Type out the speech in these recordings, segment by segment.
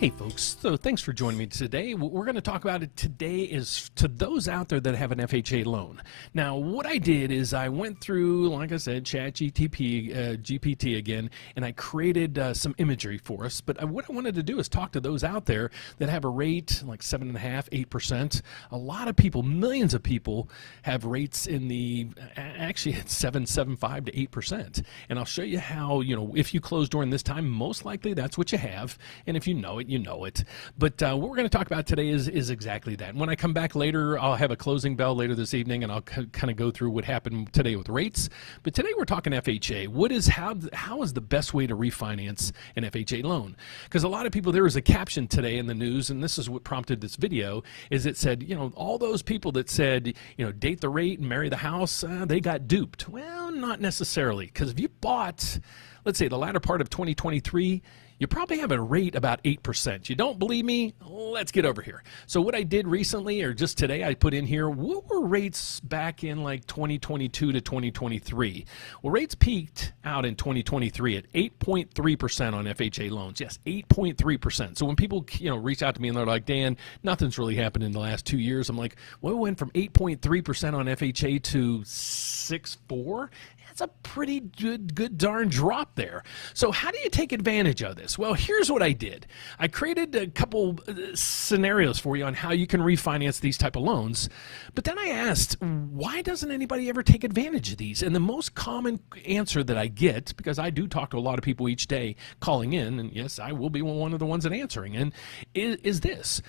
Hey folks, so thanks for joining me today. What we're going to talk about today is to those out there that have an FHA loan. Now, what I did is I went through, like I said, GPT again, and I created some imagery for us. But what I wanted to do is talk to those out there that have a rate like 7.5%, 8%. A lot of people, millions of people, have rates in the actually it's 7.75 to 8%. And I'll show you how, if you close during this time, most likely that's what you have. And if you know it, you know it. But what we're going to talk about today is exactly that. And when I come back later, I'll have a closing bell later this evening, and I'll kind of go through what happened today with rates. But today we're talking FHA. How is the best way to refinance an FHA loan? Because a lot of people, there was a caption today in the news, and this is what prompted this video, is it said, all those people that said, date the rate and marry the house, they got duped. Well, not necessarily, because if you bought, let's say, the latter part of 2023, you probably have a rate about 8%. You don't believe me? Let's get over here. So what I did recently, or just today, I put in here, what were rates back in like 2022 to 2023? Well, rates peaked out in 2023 at 8.3% on FHA loans. Yes, 8.3%. So when people, reach out to me and they're like, Dan, nothing's really happened in the last 2 years. I'm like, well, we went from 8.3% on FHA to 6.4%. That's a pretty good darn drop there. So how do you take advantage of this? Well, here's what I did. I created a couple scenarios for you on how you can refinance these type of loans. But then I asked, why doesn't anybody ever take advantage of these? And the most common answer that I get, because I do talk to a lot of people each day calling in, and yes, I will be one of the ones that answering, and is this.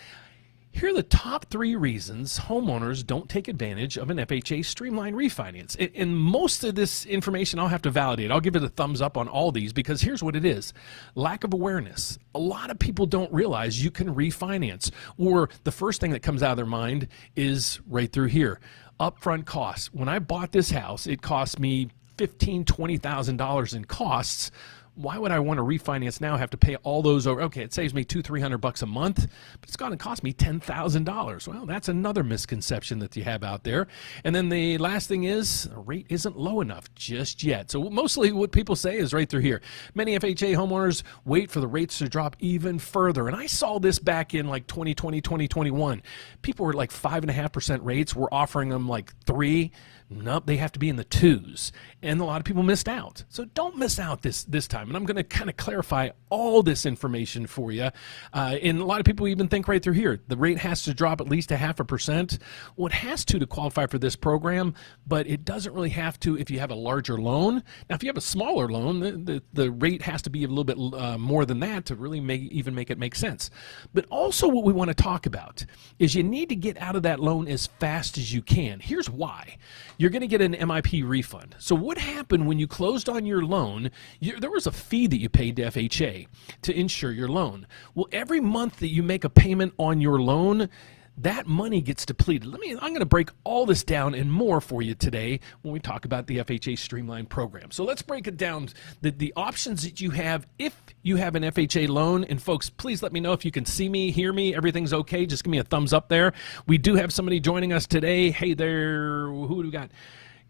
Here are the top 3 reasons homeowners don't take advantage of an FHA Streamline refinance. And most of this information I'll have to validate. I'll give it a thumbs up on all these because here's what it is. Lack of awareness. A lot of people don't realize you can refinance. Or the first thing that comes out of their mind is right through here. Upfront costs. When I bought this house, it cost me $15,000, $20,000 in costs. Why would I want to refinance now, have to pay all those over? Okay, it saves me $200-300 a month, but it's going to cost me $10,000. Well, that's another misconception that you have out there. And then the last thing is, the rate isn't low enough just yet. So mostly what people say is right through here. Many FHA homeowners wait for the rates to drop even further. And I saw this back in like 2020, 2021. People were like 5.5% rates. We're offering them like 3%. Nope, they have to be in the 2s, and a lot of people missed out. So don't miss out this time, and I'm going to kind of clarify all this information for you. And a lot of people even think right through here, the rate has to drop at least 0.5%. Well, it has to qualify for this program, but it doesn't really have to if you have a larger loan. Now, if you have a smaller loan, the rate has to be a little bit more than that to really make it make sense. But also what we want to talk about is you need to get out of that loan as fast as you can. Here's why. You're going to get an MIP refund. So what happened when you closed on your loan? There was a fee that you paid to FHA to insure your loan. Well, every month that you make a payment on your loan, that money gets depleted. I'm going to break all this down and more for you today when we talk about the FHA Streamline program. So let's break it down, the options that you have if you have an FHA loan. And folks, please let me know if you can see me, hear me, everything's okay. Just give me a thumbs up there. We do have somebody joining us today. Hey there, who do we got?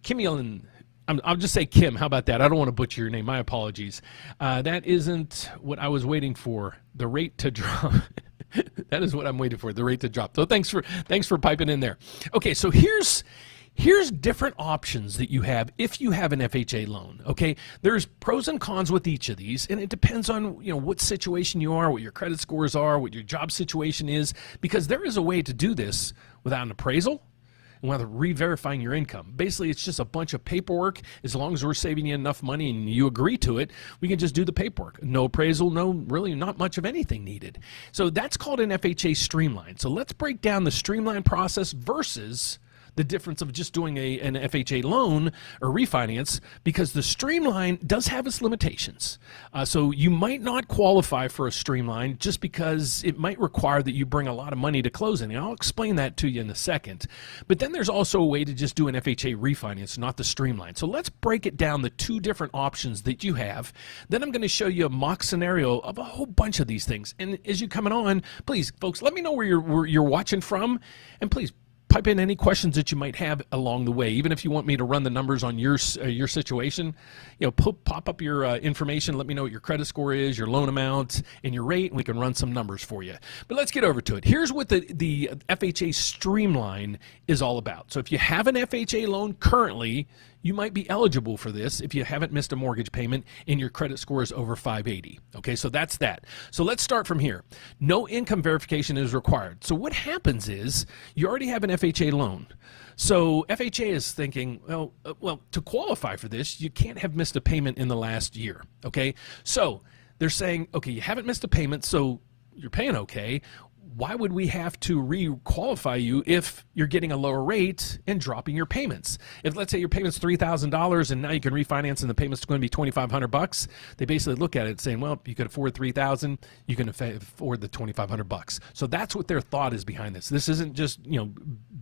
Kim Yellen. I'll just say Kim. How about that? I don't want to butcher your name. My apologies. That isn't what I was waiting for. The rate to drop. That is what I'm waiting for, the rate to drop. So thanks for piping in there. Okay, so here's different options that you have if you have an FHA loan. Okay, there's pros and cons with each of these, and it depends on what situation you are, what your credit scores are, what your job situation is, because there is a way to do this without an appraisal and without re-verifying your income. Basically, it's just a bunch of paperwork. As long as we're saving you enough money and you agree to it, we can just do the paperwork. No appraisal, really not much of anything needed. So that's called an FHA Streamline. So let's break down the Streamline process versus the difference of just doing an FHA loan or refinance, because the Streamline does have its limitations. So you might not qualify for a Streamline just because it might require that you bring a lot of money to closing. And I'll explain that to you in a second. But then there's also a way to just do an FHA refinance, not the Streamline. So let's break it down, the 2 different options that you have. Then I'm going to show you a mock scenario of a whole bunch of these things. And as you're coming on, please, folks, let me know where you're watching from. And please, pipe in any questions that you might have along the way. Even if you want me to run the numbers on your situation, pop up your information. Let me know what your credit score is, your loan amount, and your rate, and we can run some numbers for you. But let's get over to it. Here's what the FHA Streamline is all about. So if you have an FHA loan currently, you might be eligible for this if you haven't missed a mortgage payment and your credit score is over 580. Okay, so that's that. So let's start from here. No income verification is required. So what happens is you already have an FHA loan. So FHA is thinking, well, to qualify for this, you can't have missed a payment in the last year. Okay, so they're saying, okay, you haven't missed a payment, so you're paying okay. Why would we have to re-qualify you if you're getting a lower rate and dropping your payments? If, let's say, your payment's $3,000 and now you can refinance and the payment's going to be $2,500, they basically look at it saying, well, you could afford $3,000, you can afford the $2,500. So that's what their thought is behind this. This isn't just,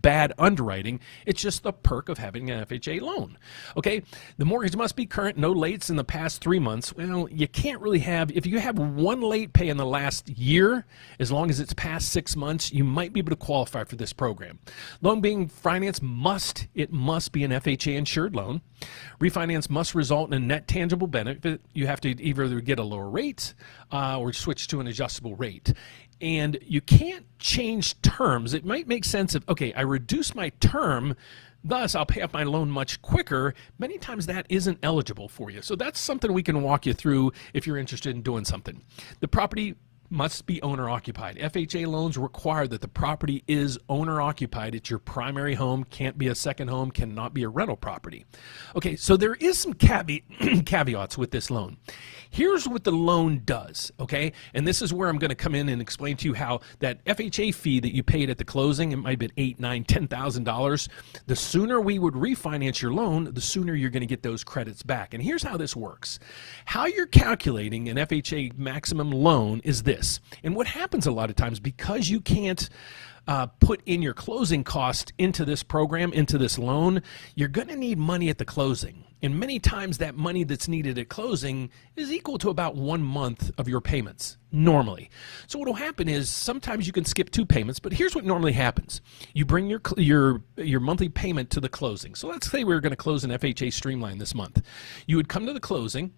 bad underwriting. It's just the perk of having an FHA loan. Okay, the mortgage must be current, no lates in the past 3 months. Well, you can't really have, if you have one late pay in the last year, as long as it's past 6 months, you might be able to qualify for this program. Loan being financed must be an FHA insured loan. Refinance must result in a net tangible benefit. You have to either get a lower rate or switch to an adjustable rate. And you can't change terms. It might make sense if, okay, I reduce my term, thus I'll pay off my loan much quicker. Many times that isn't eligible for you. So that's something we can walk you through if you're interested in doing something. The property must be owner occupied. FHA loans require that the property is owner occupied. It's your primary home, can't be a second home, cannot be a rental property. Okay, so there is some caveats with this loan. Here's what the loan does, okay? And this is where I'm going to come in and explain to you how that FHA fee that you paid at the closing, it might have been $8,000, $9,000, $10,000. The sooner we would refinance your loan, the sooner you're going to get those credits back. And here's how this works. How you're calculating an FHA maximum loan is this. And what happens a lot of times, because you can't put in your closing cost into this program, into this loan, you're going to need money at the closing. And many times that money that's needed at closing is equal to about 1 month of your payments, normally. So what will happen is sometimes you can skip 2 payments, but here's what normally happens. You bring your monthly payment to the closing. So let's say we're going to close an FHA Streamline this month. You would come to the closing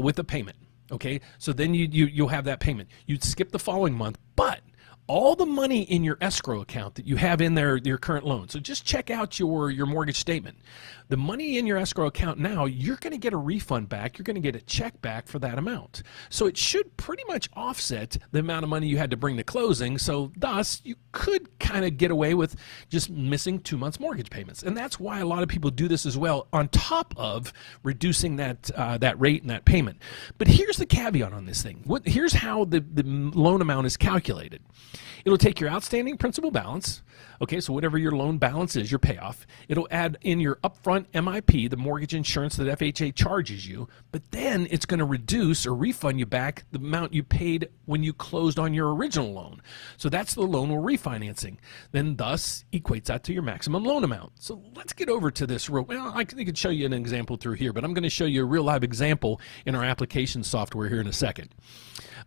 with a payment, okay? So then you'll have that payment. You'd skip the following month, but all the money in your escrow account that you have in there, your current loan. So just check out your mortgage statement. The money in your escrow account now, you're going to get a refund back. You're going to get a check back for that amount. So it should pretty much offset the amount of money you had to bring to closing. So thus, you could kind of get away with just missing 2 months mortgage payments. And that's why a lot of people do this as well, on top of reducing that rate and that payment. But here's the caveat on this thing. Here's how the loan amount is calculated. It'll take your outstanding principal balance, okay, so whatever your loan balance is, your payoff. It'll add in your upfront MIP, the mortgage insurance that FHA charges you, but then it's going to reduce or refund you back the amount you paid when you closed on your original loan. So that's the loan we're refinancing. Then thus equates that to your maximum loan amount. So let's get over to this real, well, I could show you an example through here, but I'm going to show you a real live example in our application software here in a second.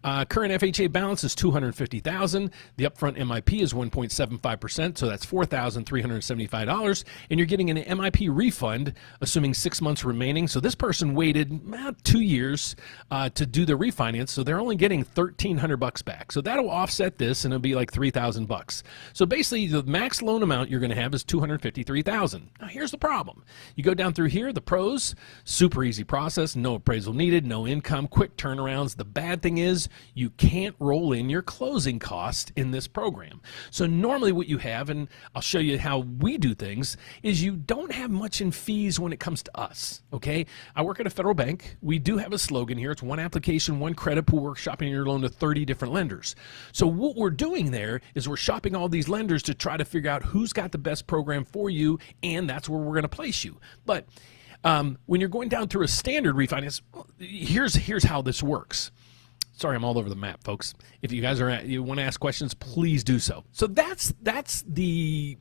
Current FHA balance is $250,000. The upfront MIP is 1.75%, so that's $4,375, and you're getting an MIP refund, assuming 6 months remaining. So this person waited about 2 years to do the refinance, so they're only getting $1,300 back. So that'll offset this, and it'll be like $3,000. So basically, the max loan amount you're going to have is $253,000. Now here's the problem. You go down through here, the pros, super easy process, no appraisal needed, no income, quick turnarounds. The bad thing is, you can't roll in your closing cost in this program. So normally what you have, and I'll show you how we do things, is you don't have much in fees when it comes to us, okay? I work at a federal bank. We do have a slogan here. It's one application, one credit pool. We're shopping your loan to 30 different lenders. So what we're doing there is we're shopping all these lenders to try to figure out who's got the best program for you, and that's where we're going to place you. But when you're going down through a standard refinance, here's how this works. Sorry, I'm all over the map, folks. If you guys you want to ask questions, please do so. So that's the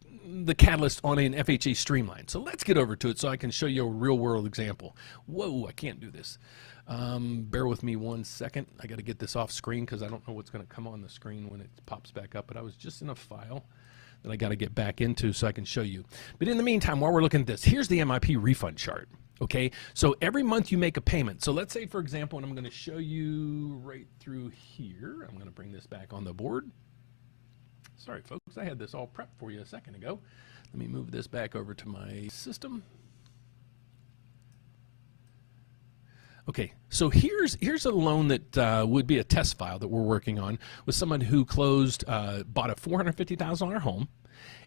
catalyst on an FHA Streamline. So let's get over to it so I can show you a real world example. Whoa, I can't do this. Bear with me 1 second. I got to get this off screen because I don't know what's going to come on the screen when it pops back up. But I was just in a file that I got to get back into so I can show you. But in the meantime, while we're looking at this, here's the MIP refund chart. Okay, so every month you make a payment. So let's say, for example, and I'm going to show you right through here. I'm going to bring this back on the board. Sorry, folks, I had this all prepped for you a second ago. Let me move this back over to my system. Okay, so here's a loan that would be a test file that we're working on with someone who closed, bought a $450,000 home,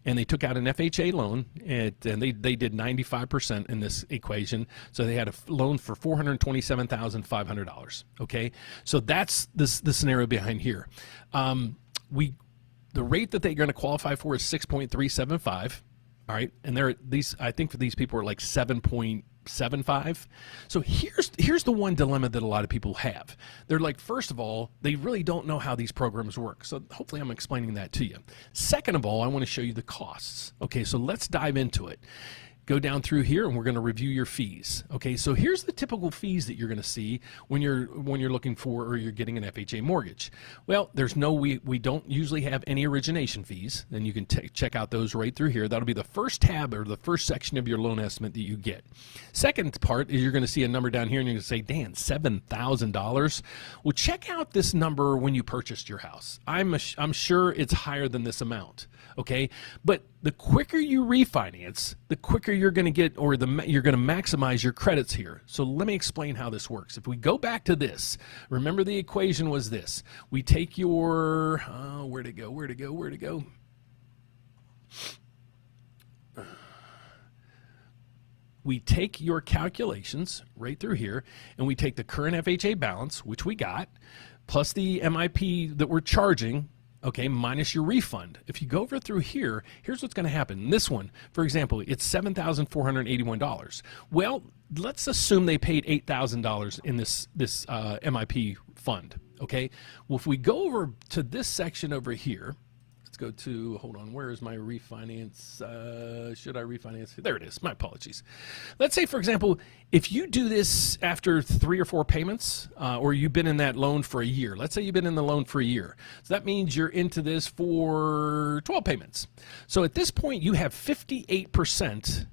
and they took out an FHA loan, and they did 95% in this equation. So they had a loan for $427,500. Okay, so that's the scenario behind here. The rate that they're going to qualify for is 6.375. All right, and I think for these people are like 7.75. So here's the one dilemma that a lot of people have. They're like, first of all, they really don't know how these programs work. So hopefully I'm explaining that to you. Second of all, I want to show you the costs. Okay, so let's dive into it. Go down through here and we're going to review your fees. Okay, so here's the typical fees that you're going to see when you're looking for or you're getting an FHA mortgage. Well, we don't usually have any origination fees. Then you can check out those right through here. That'll be the first tab or the first section of your loan estimate that you get. Second part is you're going to see a number down here and you're going to say, Dan, $7,000. Well, check out this number when you purchased your house. I'm sure it's higher than this amount. Okay, but the quicker you refinance, the quicker you're going to get, or you're going to maximize your credits here. So let me explain how this works. If we go back to this, remember the equation was this. We take your, where'd it go? We take your calculations right through here, and we take the current FHA balance, which we got, plus the MIP that we're charging, okay, minus your refund. If you go over through here, here's what's going to happen. In this one, for example, it's $7,481. Well, let's assume they paid $8,000 in this MIP fund, okay? Well, if we go over to this section over here, let's go to, hold on, where is my refinance? Should I refinance? There it is, my apologies. Let's say, for example, if you do this after 3 or 4 payments, or you've been in that loan for a year, let's say you've been in the loan for a year. So that means you're into this for 12 payments. So at this point, you have 58%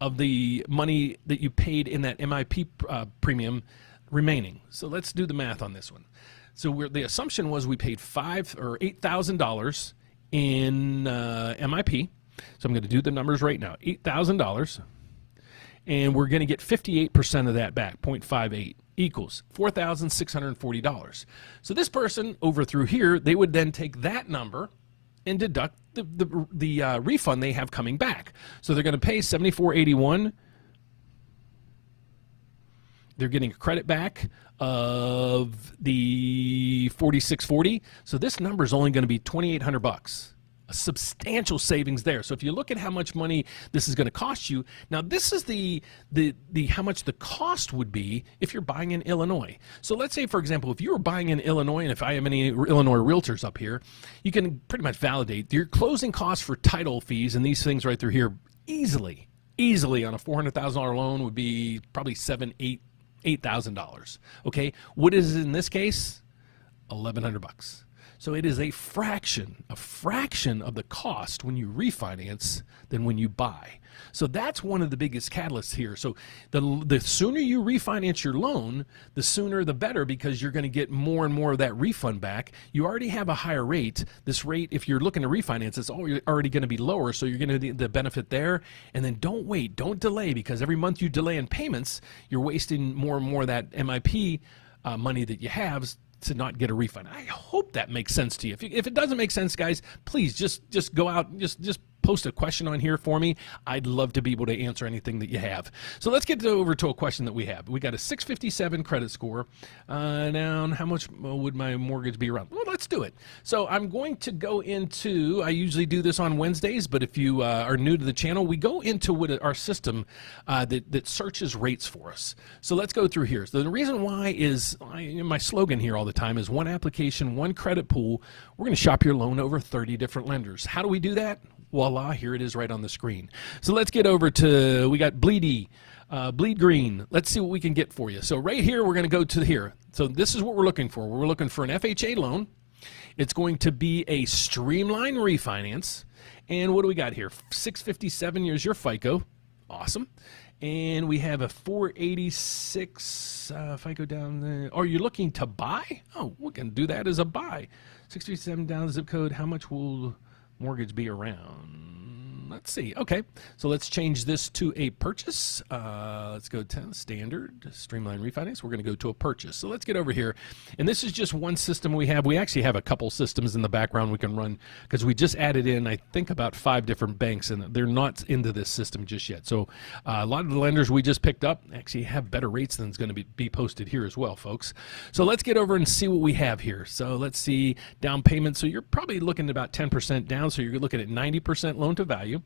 of the money that you paid in that MIP premium remaining. So let's do the math on this one. So the assumption was we paid $8,000 in MIP. So I'm going to do the numbers right now. $8,000, and we're going to get 58% of that back. 0.58 equals $4,640. So this person over through here, they would then take that number and deduct the refund they have coming back. So they're going to pay $74.81. They're getting a credit back of the $46.40. So this number is only going to be $2,800. A substantial savings there. So if you look at how much money this is going to cost you, now this is the how much the cost would be if you're buying in Illinois. So let's say, for example, if you were buying in Illinois, and if I have any Illinois realtors up here, you can pretty much validate your closing costs for title fees and these things right through here easily on a $400,000 loan would be probably $8,000. Okay, what is it in this case? $1,100. So it is a fraction of the cost when you refinance than when you buy. So that's one of the biggest catalysts here. So the sooner you refinance your loan, the sooner the better, because you're going to get more and more of that refund back. You already have a higher rate. This rate, if you're looking to refinance, it's already going to be lower, so you're going to get the benefit there. And then don't wait, don't delay, because every month you delay in payments, you're wasting more and more of that MIP money that you have to not get a refund. I hope that makes sense to you. If it doesn't make sense, guys, please just go out, just post a question on here for me. I'd love to be able to answer anything that you have. So let's get over to a question that we have. We got a 657 credit score. Now, how much would my mortgage be around? Well, let's do it. So I'm going to go into, I usually do this on Wednesdays, but if you are new to the channel, we go into our system that searches rates for us. So let's go through here. So the reason why is, my slogan here all the time is one application, one credit pool. We're going to shop your loan over 30 different lenders. How do we do that? Voila, here it is right on the screen. So let's get over to, we got Bleed Green. Let's see what we can get for you. So right here, we're going to go to here. So this is what we're looking for. We're looking for an FHA loan. It's going to be a Streamline refinance, And what do we got here? 657 is your FICO. Awesome. And we have a 486 FICO down there. Are you looking to buy? Oh, we can do that as a buy. 637 down the zip code. How much will mortgage be around? Let's see. Okay, so let's change this to a purchase. Let's go to standard, Streamline Refinance. We're going to go to a purchase. So let's get over here. And this is just one system we have. We actually have a couple systems in the background we can run because we just added in, I think, about 5 different banks, and they're not into this system just yet. So a lot of the lenders we just picked up actually have better rates than is going to be posted here as well, folks. So let's get over and see what we have here. So let's see down payment. So you're probably looking at about 10% down. So you're looking at 90% loan to value.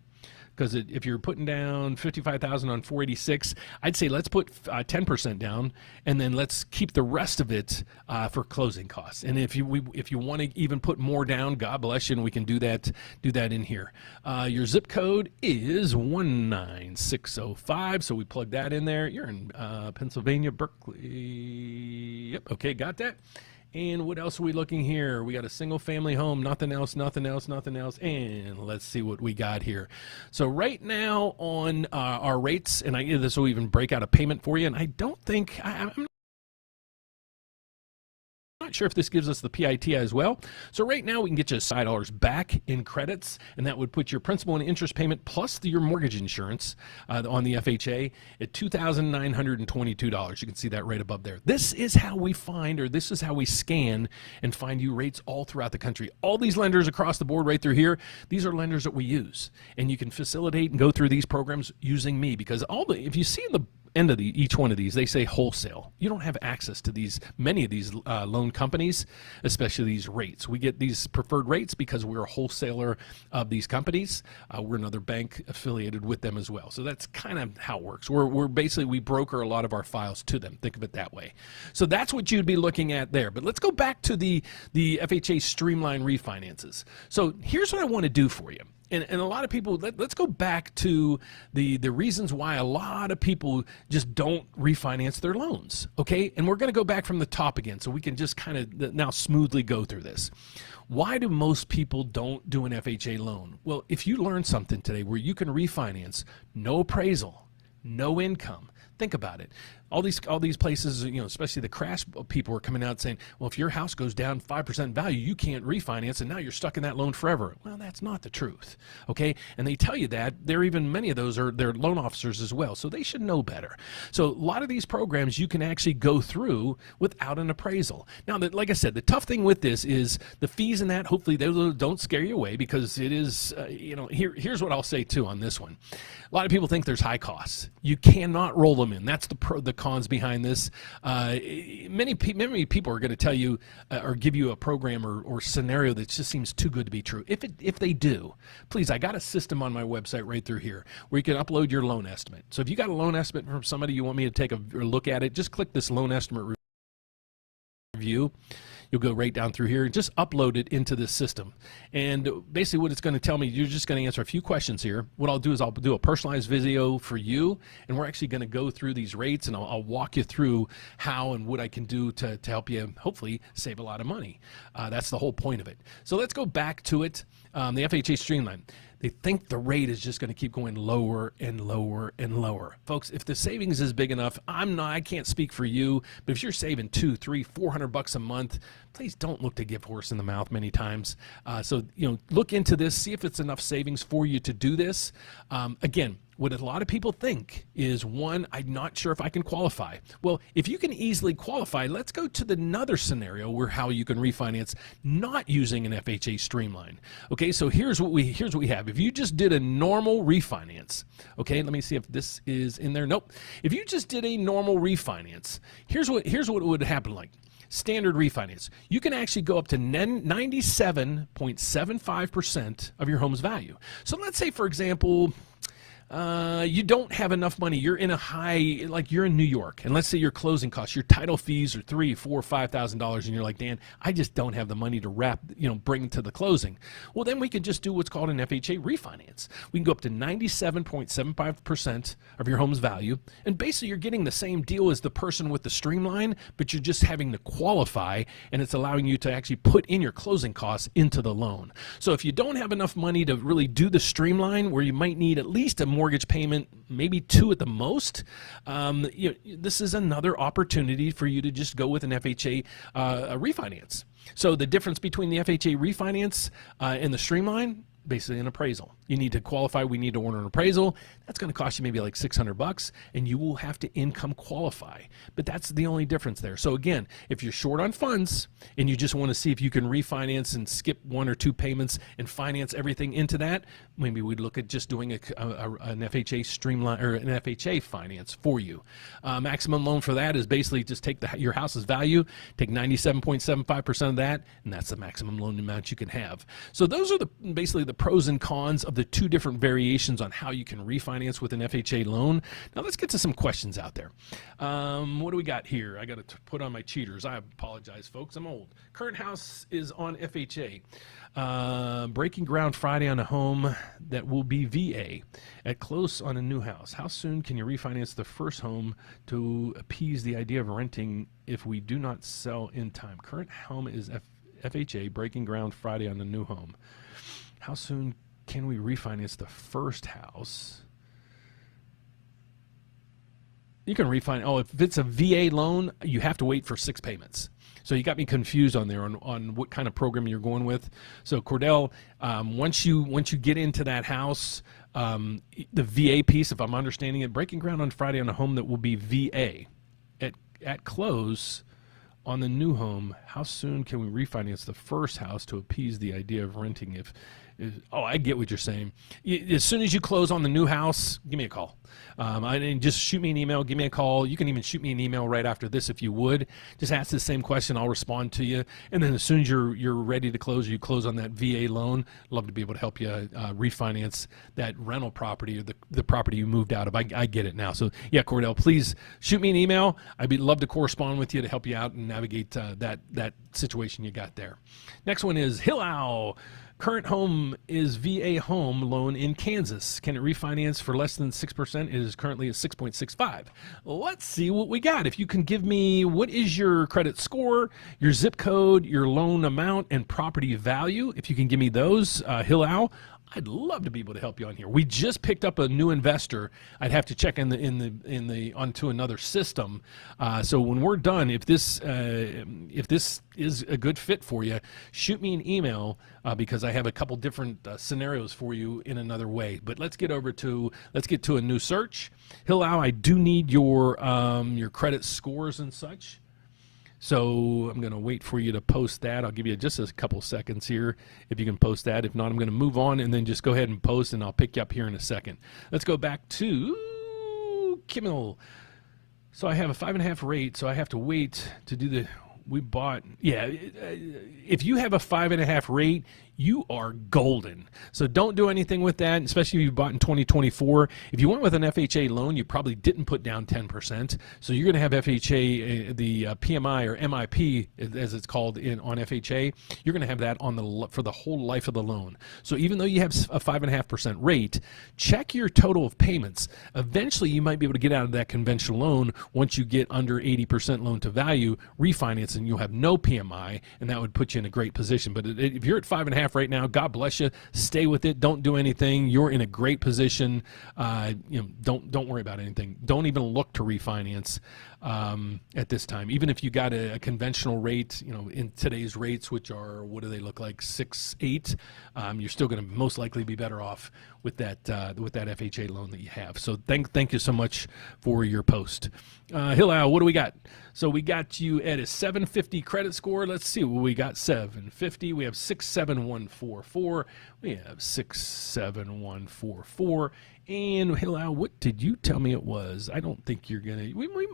Because if you're putting down $55,000 on 486, I'd say let's put 10% down, and then let's keep the rest of it for closing costs. And if you want to even put more down, God bless you, and we can do that in here. Your zip code is 19605, so we plug that in there. You're in Pennsylvania, Berkeley. Yep. Okay, got that. And what else are we looking here? We got a single family home, nothing else, nothing else, nothing else. And let's see what we got here. So right now on our rates, and this will even break out a payment for you. And I don't think, I'm not sure if this gives us the PITI as well. So right now we can get you $5 back in credits, and that would put your principal and interest payment plus your mortgage insurance on the FHA at $2,922. You can see that right above there. This is how we find, or this is how we scan and find you rates all throughout the country. All these lenders across the board right through here, these are lenders that we use, and you can facilitate and go through these programs using me, because if you see in the end of each one of these, they say wholesale. You don't have access to many of these loan companies, especially these rates. We get these preferred rates because we're a wholesaler of these companies. We're another bank affiliated with them as well. So that's kind of how it works. We're basically, we broker a lot of our files to them. Think of it that way. So that's what you'd be looking at there. But let's go back to the FHA Streamline refinances. So here's what I want to do for you. And a lot of people, let's go back to the reasons why a lot of people just don't refinance their loans, okay? And we're going to go back from the top again so we can just kind of now smoothly go through this. Why do most people don't do an FHA loan? Well, if you learn something today where you can refinance, no appraisal, no income, think about it. All these places, especially the crash people are coming out saying, well, if your house goes down 5% value, you can't refinance, and now you're stuck in that loan forever. Well, that's not the truth, okay? And they tell you that. Many of those they're loan officers as well, so they should know better. So a lot of these programs you can actually go through without an appraisal. Now, like I said, the tough thing with this is the fees and that, hopefully they don't scare you away, because it is, here's what I'll say too on this one. A lot of people think there's high costs. You cannot roll them in. That's the cons behind this. Many people are going to tell you or give you a program or scenario that just seems too good to be true. If they do, please, I got a system on my website right through here where you can upload your loan estimate. So if you got a loan estimate from somebody, you want me to take a look at it, just click this loan estimate review. You'll go right down through here and just upload it into this system. And basically what it's going to tell me, you're just going to answer a few questions here. What I'll do is I'll do a personalized video for you, and we're actually going to go through these rates, and I'll walk you through how and what I can do to help you hopefully save a lot of money. That's the whole point of it. So let's go back to it. The FHA Streamline. They think the rate is just going to keep going lower and lower and lower. Folks, if the savings is big enough, I can't speak for you, but if you're saving $200, $300, $400 a month, please don't look to give horse in the mouth many times. So look into this, see if it's enough savings for you to do this. Again, what a lot of people think is, one, I'm not sure if I can qualify. Well, if you can easily qualify, let's go to another scenario where how you can refinance not using an FHA Streamline. Okay, so here's what we have. If you just did a normal refinance, okay, let me see if this is in there. Nope. If you just did a normal refinance, here's what would happen like. Standard refinance, you can actually go up to 97.75% of your home's value. So let's say, for example, you don't have enough money. You're in a high, like you're in New York, and let's say your closing costs, your title fees are $3,000, $4,000, $5,000, and you're like, Dan, I just don't have the money to bring to the closing. Well, then we could just do what's called an FHA refinance. We can go up to 97.75% of your home's value, and basically you're getting the same deal as the person with the Streamline, but you're just having to qualify, and it's allowing you to actually put in your closing costs into the loan. So if you don't have enough money to really do the Streamline, where you might need at least a mortgage payment, maybe 2 at the most, this is another opportunity for you to just go with an FHA refinance. So the difference between the FHA refinance and the Streamline, basically an appraisal. You need to qualify. We need to order an appraisal. That's going to cost you maybe like $600, and you will have to income qualify. But that's the only difference there. So again, if you're short on funds and you just want to see if you can refinance and skip 1 or 2 payments and finance everything into that, maybe we'd look at just doing an FHA Streamline or an FHA finance for you. Maximum loan for that is basically just take your house's value, take 97.75% of that, and that's the maximum loan amount you can have. So those are basically the pros and cons of the 2 different variations on how you can refinance with an FHA loan. Now let's get to some questions out there. What do we got here? I got to put on my cheaters. I apologize, folks. I'm old. Current house is on FHA. Breaking ground Friday on a home that will be VA at close on a new house. How soon can you refinance the first home to appease the idea of renting if we do not sell in time? Current home is FHA, breaking ground Friday on a new home. How soon can we refinance the first house? You can refinance. Oh, if it's a VA loan, you have to wait for 6 payments. So you got me confused on there on what kind of program you're going with. So Cordell, once you get into that house, the VA piece, if I'm understanding it, breaking ground on Friday on a home that will be VA at close on the new home. How soon can we refinance the first house to appease the idea of renting? I get what you're saying. As soon as you close on the new house, give me a call. And just shoot me an email, give me a call. You can even shoot me an email right after this if you would. Just ask the same question. I'll respond to you. And then as soon as you're ready to close, you close on that VA loan, love to be able to help you refinance that rental property or the property you moved out of. I get it now. So yeah, Cordell, please shoot me an email. I'd love to correspond with you to help you out and navigate that situation you got there. Next one is Hillow. Current home is VA home loan in Kansas. Can it refinance for less than 6%? It is currently at 6.65. Let's see what we got. If you can give me what is your credit score, your zip code, your loan amount, and property value. If you can give me those, Hillow, I'd love to be able to help you on here. We just picked up a new investor. I'd have to check onto another system. So when we're done, if this is a good fit for you, shoot me an email because I have a couple different scenarios for you in another way. But let's get to a new search. Hillow, I do need your credit scores and such. So I'm going to wait for you to post that. I'll give you just a couple seconds here if you can post that. If not, I'm going to move on and then just go ahead and post, and I'll pick you up here in a second. Let's go back to Kimmel. So I have a 5.5 rate, so I have to wait to do if you have a 5.5 rate, you are golden. So don't do anything with that, especially if you bought in 2024. If you went with an FHA loan, you probably didn't put down 10%. So you're going to have FHA, the PMI or MIP, as it's called on FHA. You're going to have that for the whole life of the loan. So even though you have a 5.5% rate, check your total of payments. Eventually, you might be able to get out of that conventional loan once you get under 80% loan to value, refinance, and you'll have no PMI, and that would put you in a great position. But if you're at 5.5 right now, God bless you. Stay with it. Don't do anything. You're in a great position. Don't worry about anything. Don't even look to refinance at this time. Even if you got a conventional rate, in today's rates, which are, what do they look like, 6.8, you're still going to most likely be better off with that FHA loan that you have. So thank you so much for your post. Hillow, what do we got? So we got you at a 750 credit score. Let's see what we got. 750. We have 67144. We have 67144. And Hillow, what did you tell me it was? I don't think you're gonna.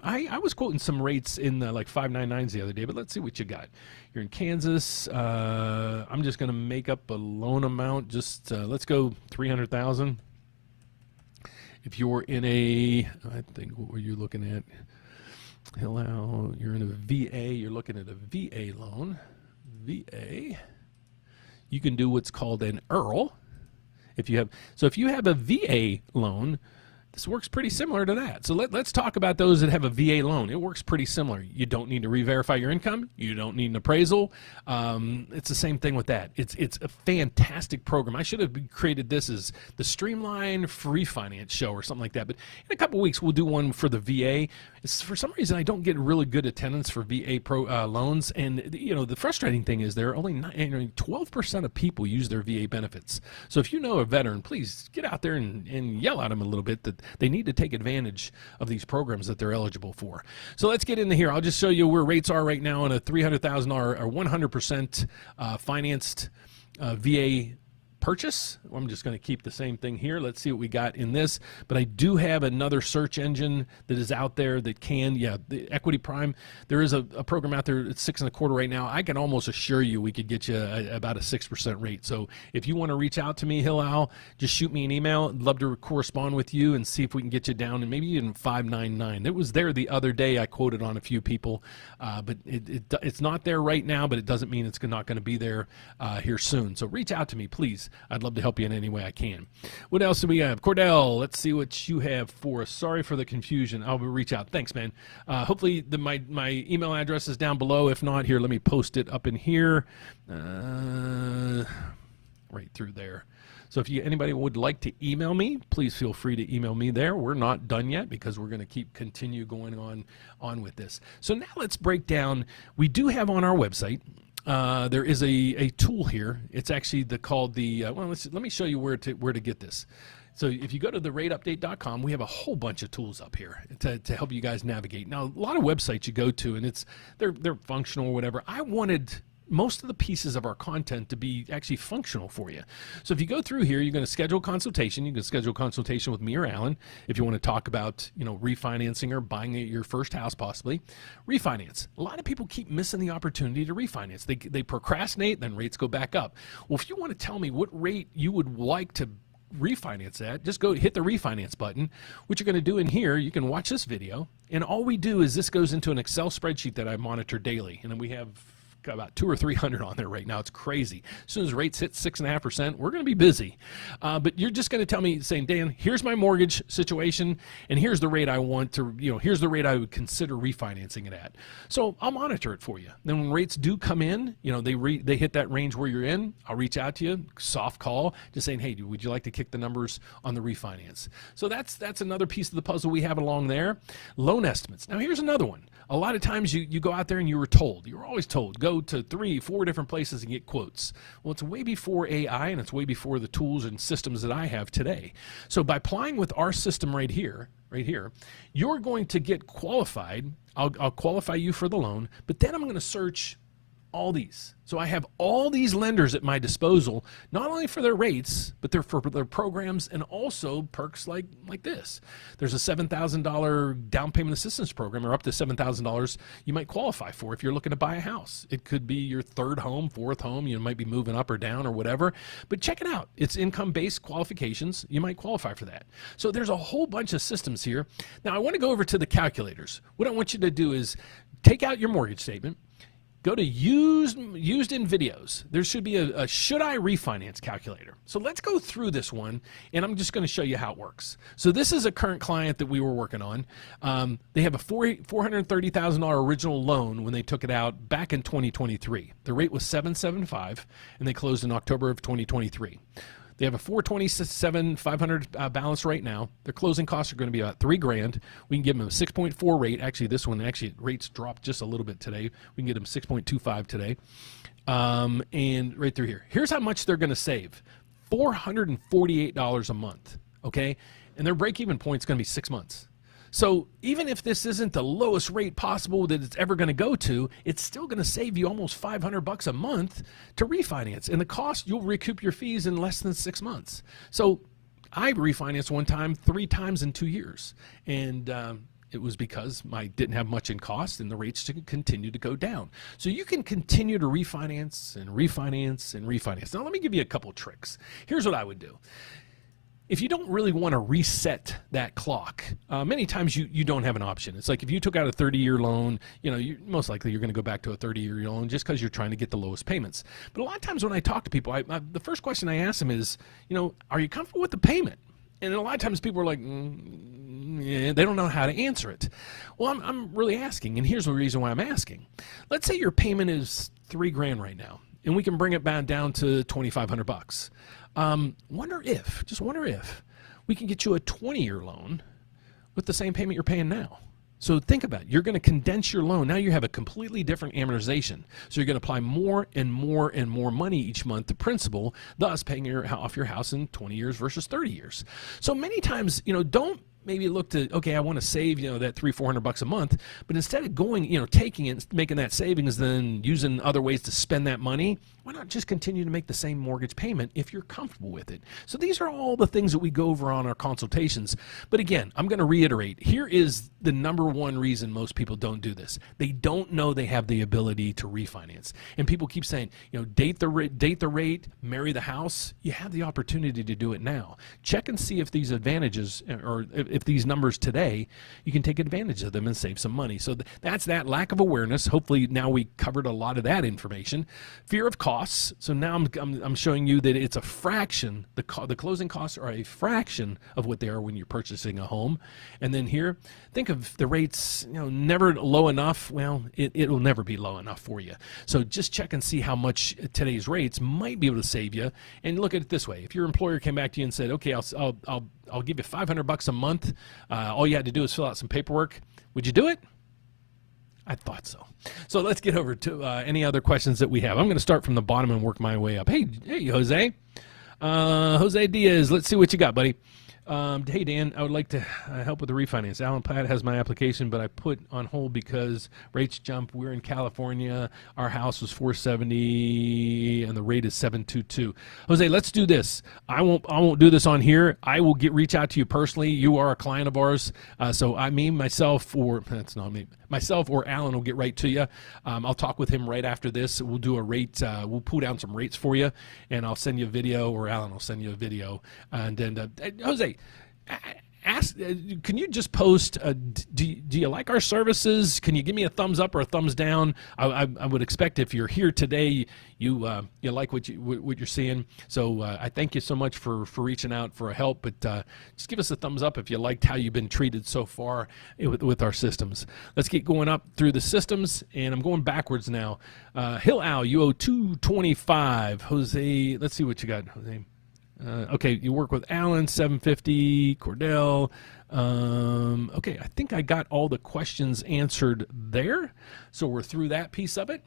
I was quoting some rates in the like 599s the other day, but let's see what you got. You're in Kansas. I'm just gonna make up a loan amount. Just let's go 300,000. If you're in a, I think, what were you looking at? Hello, you're in a VA, you're looking at a VA loan. VA, you can do what's called an IRRRL. If you have a VA loan, this works pretty similar to that. So let's talk about those that have a VA loan. It works pretty similar. You don't need to re-verify your income. You don't need an appraisal. It's the same thing with that. It's a fantastic program. I should have created this as the Streamline Refinance show or something like that. But in a couple weeks, we'll do one for the VA. For some reason, I don't get really good attendance for VA loans. And the frustrating thing is there are only 12% of people use their VA benefits. So if you know a veteran, please get out there and yell at them a little bit that they need to take advantage of these programs that they're eligible for. So let's get into here. I'll just show you where rates are right now on a $300,000 or 100% financed VA purchase. I'm just going to keep the same thing here. Let's see what we got in this. But I do have another search engine that is out there that can, the Equity Prime. There is a program out there. It's 6.25 right now. I can almost assure you we could get you about a 6% rate. So if you want to reach out to me, Hillel, just shoot me an email. I'd love to correspond with you and see if we can get you down and maybe even 5.99. It was there the other day. I quoted on a few people, but it's not there right now. But it doesn't mean it's not going to be there here soon. So reach out to me, please. I'd love to help you in any way I can. What else do we have? Cordell, let's see what you have for us. Sorry for the confusion. I'll reach out. Thanks, man. Hopefully my email address is down below. If not, here, let me post it up in here. Right through there. So if anybody would like to email me, please feel free to email me there. We're not done yet because we're going to continue going on with this. So now let's break down. We do have on our website, there is a tool here. It's actually called the, let me show you where to get this. So if you go to the rateupdate.com, we have a whole bunch of tools up here to help you guys navigate. Now, a lot of websites you go to, and they're functional or whatever. I wanted most of the pieces of our content to be actually functional for you. So if you go through here, you're going to schedule a consultation. You can schedule a consultation with me or Alan if you want to talk about, refinancing or buying your first house possibly. Refinance. A lot of people keep missing the opportunity to refinance. They procrastinate, then rates go back up. Well, if you want to tell me what rate you would like to refinance at, just go hit the refinance button. What you're going to do in here, you can watch this video, and all we do is this goes into an Excel spreadsheet that I monitor daily, and then we have got about 200 or 300 on there right now. It's crazy. As soon as rates hit 6.5%, we're going to be busy. But you're just going to tell me, saying, Dan, here's my mortgage situation, and here's the rate I want to, here's the rate I would consider refinancing it at. So I'll monitor it for you. Then when rates do come in, they hit that range where you're in, I'll reach out to you, soft call, just saying, hey, would you like to kick the numbers on the refinance? So that's another piece of the puzzle we have along there. Loan estimates. Now here's another one. A lot of times you go out there and you're always told, go to 3-4 different places and get quotes. Well, it's way before AI and it's way before the tools and systems that I have today. So by applying with our system right here, you're going to get qualified. I'll qualify you for the loan, but then I'm going to search all these. So I have all these lenders at my disposal, not only for their rates, but for their programs and also perks like this. There's a $7,000 down payment assistance program, or up to $7,000 you might qualify for if you're looking to buy a house. It could be your third home, fourth home. You might be moving up or down or whatever, but check it out. It's income-based qualifications. You might qualify for that. So there's a whole bunch of systems here. Now I want to go over to the calculators. What I want you to do is take out your mortgage statement, go to used in videos. There should be a should I refinance calculator. So let's go through this one, and I'm just going to show you how it works. So this is a current client that we were working on. They have a $430,000 original loan when they took it out back in 2023. The rate was 7.75, and they closed in October of 2023. They have a $427,500 balance right now. Their closing costs are going to be about $3,000. We can give them a 6.4 rate. Actually, this one rates dropped just a little bit today. We can get them 6.25 today. And right through here. Here's how much they're going to save: $448 a month. Okay, and their break-even point is going to be 6 months. So even if this isn't the lowest rate possible that it's ever going to go to, it's still going to save you almost $500 a month to refinance. And the cost, you'll recoup your fees in less than 6 months. So I refinanced one time 3 times in 2 years. And it was because I didn't have much in cost and the rates continue to go down. So you can continue to refinance and refinance and refinance. Now let me give you a couple tricks. Here's what I would do. if you don't really want to reset that clock, many times you don't have an option. It's like if you took out a 30-year loan, most likely you're going to go back to a 30-year loan just because you're trying to get the lowest payments. But a lot of times when I talk to people, the first question I ask them is, are you comfortable with the payment? And a lot of times people are like, yeah, they don't know how to answer it. Well, I'm really asking, and here's the reason why I'm asking. Let's say your payment is $3,000 right now, and we can bring it back down to $2,500. Wonder if we can get you a 20-year loan with the same payment you're paying now. So think about it. You're going to condense your loan. Now you have a completely different amortization. So you're going to apply more and more and more money each month to principal, thus paying off your house in 20 years versus 30 years. So many times, don't maybe look to, okay, I want to save, that $300-400 a month, but instead of going, taking it, making that savings, then using other ways to spend that money, why not just continue to make the same mortgage payment if you're comfortable with it? So these are all the things that we go over on our consultations. But again, I'm going to reiterate, here is the number one reason most people don't do this. They don't know they have the ability to refinance. And people keep saying, date the rate, marry the house. You have the opportunity to do it now. Check and see if these advantages, or if these numbers today, you can take advantage of them and save some money. So that's that lack of awareness. Hopefully now we covered a lot of that information. Fear of costs. So now I'm showing you that it's a fraction. The closing costs are a fraction of what they are when you're purchasing a home. And then here, think of the rates, never low enough. Well, it will never be low enough for you. So just check and see how much today's rates might be able to save you. And look at it this way: if your employer came back to you and said, "Okay, I'll give you $500 a month. All you had to do is fill out some paperwork," would you do it? I thought so. So let's get over to any other questions that we have. I'm going to start from the bottom and work my way up. Hey, Jose. Jose Diaz, let's see what you got, buddy. Hey, Dan, I would like to help with the refinance. Alan Platt has my application, but I put on hold because rates jump. We're in California. Our house was $470, and the rate is $722. Jose, let's do this. I won't do this on here. I will reach out to you personally. You are a client of ours, so myself or Alan will get right to you. I'll talk with him right after this. We'll do a rate. We'll pull down some rates for you, and I'll send you a video, or Alan will send you a video. And then, Jose, can you just post, do you like our services? Can you give me a thumbs up or a thumbs down? I would expect if you're here today, you like what you're seeing. So I thank you so much for reaching out for help, but just give us a thumbs up if you liked how you've been treated so far with our systems. Let's get going up through the systems, and I'm going backwards now. Hill Al, you owe $225. Jose, let's see what you got, Jose. Okay, you work with Alan, $750, Cordell. Okay, I think I got all the questions answered there. So we're through that piece of it.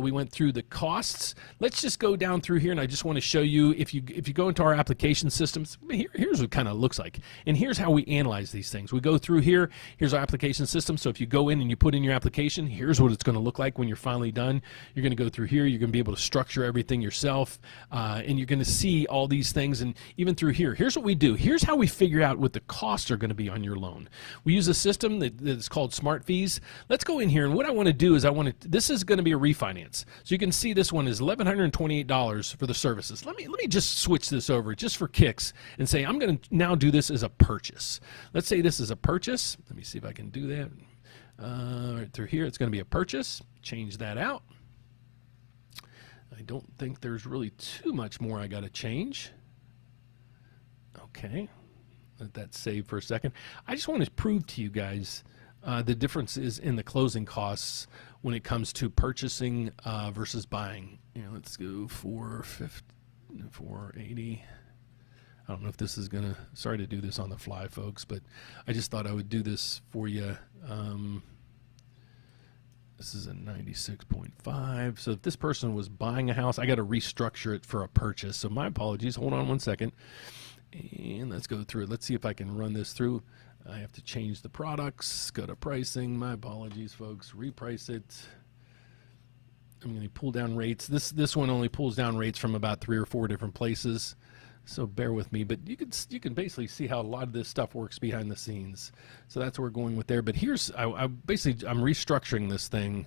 We went through the costs. Let's just go down through here, and I just want to show you, if you go into our application systems, here's what it kind of looks like. And here's how we analyze these things. We go through here. Here's our application system. So if you go in and you put in your application, here's what it's going to look like when you're finally done. You're going to go through here. You're going to be able to structure everything yourself, and you're going to see all these things. And even through here, here's what we do. Here's how we figure out what the costs are going to be on your loan. We use a system that's called Smart Fees. Let's go in here, and what I want to do is this is going to be a refinance. So you can see this one is $1,128 for the services. Let me just switch this over just for kicks and say I'm going to now do this as a purchase. Let's say this is a purchase. Let me see if I can do that. Right through here, it's going to be a purchase. Change that out. I don't think there's really too much more I got to change. Okay. Let that save for a second. I just want to prove to you guys the differences in the closing costs when it comes to purchasing versus buying. Let's go 480. I don't know if this is gonna. Sorry to do this on the fly, folks, but I just thought I would do this for you. This is a 96.5. So if this person was buying a house, I got to restructure it for a purchase. So my apologies. Hold on one second. And let's go through it. Let's see if I can run this through. I have to change the products, go to pricing. My apologies, folks. Reprice it. I'm going to pull down rates. This one only pulls down rates from about 3 or 4 different places. So bear with me, but you can basically see how a lot of this stuff works behind the scenes. So that's what we're going with there. But here's I'm restructuring this thing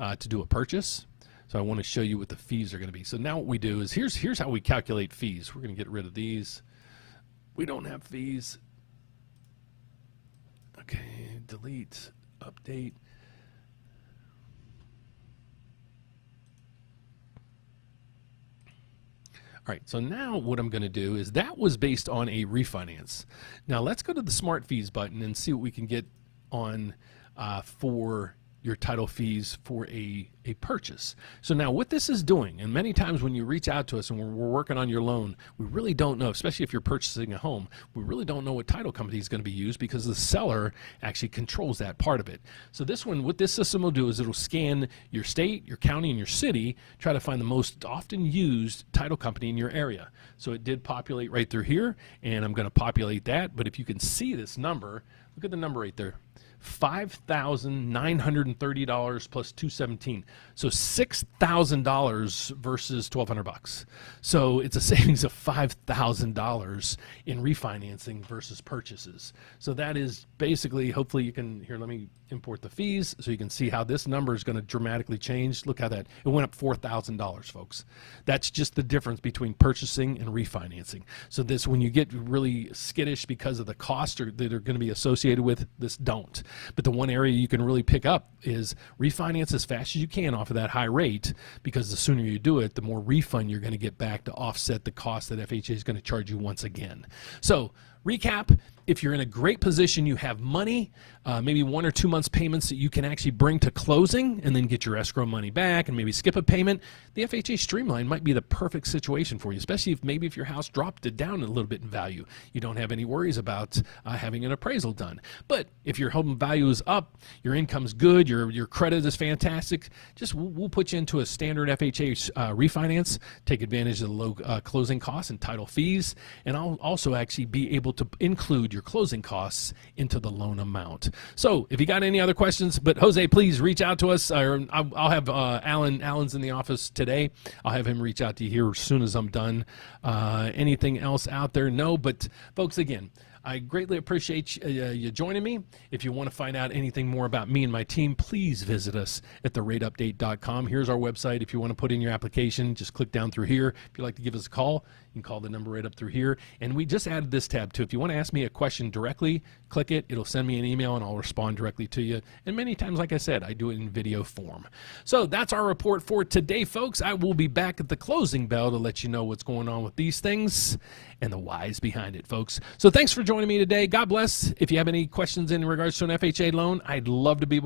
to do a purchase. So I want to show you what the fees are going to be. So now what we do is here's how we calculate fees. We're going to get rid of these. We don't have fees. Okay, delete, update. All right, so now what I'm going to do is that was based on a refinance. Now let's go to the smart fees button and see what we can get on for your title fees for a purchase. So now what this is doing, and many times when you reach out to us and we're working on your loan, we really don't know, especially if you're purchasing a home, we really don't know what title company is going to be used because the seller actually controls that part of it. So this one, what this system will do is it'll scan your state, your county, and your city, try to find the most often used title company in your area. So it did populate right through here, and I'm going to populate that. But if you can see this number, look at the number right there. $5,930 plus $217, so $6,000 versus $1,200. So it's a savings of $5,000 in refinancing versus purchases. So that is basically, hopefully you can, here, let me import the fees so you can see how this number is going to dramatically change. Look how that, it went up $4,000, folks. That's just the difference between purchasing and refinancing. So this, when you get really skittish because of the costs that are going to be associated with this, don't. But the one area you can really pick up is refinance as fast as you can off of that high rate, because the sooner you do it, the more refund you're going to get back to offset the cost that FHA is going to charge you once again. So recap, if you're in a great position, you have money, maybe 1 or 2 months payments that you can actually bring to closing and then get your escrow money back and maybe skip a payment, the FHA Streamline might be the perfect situation for you, especially if maybe if your house dropped it down a little bit in value. You don't have any worries about having an appraisal done. But if your home value is up, your income's good, your credit is fantastic, just we'll put you into a standard FHA refinance, take advantage of the low closing costs and title fees, and I'll also actually be able to include your closing costs into the loan amount. So if you got any other questions, but Jose, please reach out to us. Or I'll have Alan's in the office today. I'll have him reach out to you here as soon as I'm done. Anything else out there? No, but folks, again, I greatly appreciate you joining me. If you want to find out anything more about me and my team, please visit us at therateupdate.com. Here's our website. If you want to put in your application, just click down through here. If you'd like to give us a call, you can call the number right up through here. And we just added this tab too. If you want to ask me a question directly, click it. It'll send me an email and I'll respond directly to you. And many times, like I said, I do it in video form. So that's our report for today, folks. I will be back at the closing bell to let you know what's going on with these things and the whys behind it, folks. So thanks for joining me today. God bless. If you have any questions in regards to an FHA loan, I'd love to be